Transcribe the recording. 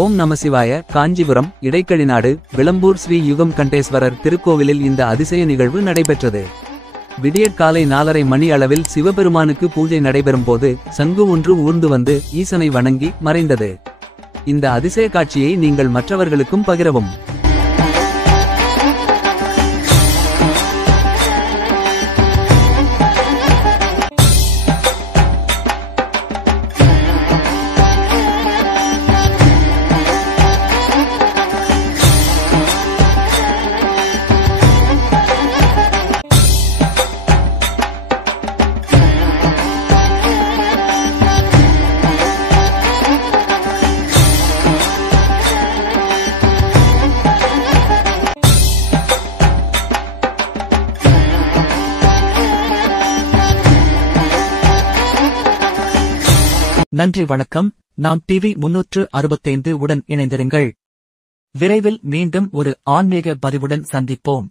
ஓம் நமசிவாய. காஞ்சிபுரம் இடைக்கழிநாடு விளம்பூர் ஸ்ரீ யுகம் கண்டேஸ்வரர் திருக்கோவிலில் இந்த அதிசய நிகழ்வு நடைபெற்றது. விடியற்காலை 4:30 மணி அளவில் சிவபெருமானுக்கு பூஜை நடைபெறும் போது சங்கு ஒன்று ஊர்ந்து வந்து ஈசனை வணங்கி மறைந்தது. இந்த அதிசய காட்சியை நீங்கள் மற்றவர்களுக்கும் பகிரவும். நன்றி வணக்கம். நாம் டிவி 365 உடன் இணைந்திருங்கள். விரைவில் மீண்டும் ஒரு ஆன்மீக பதிவுடன் சந்திப்போம்.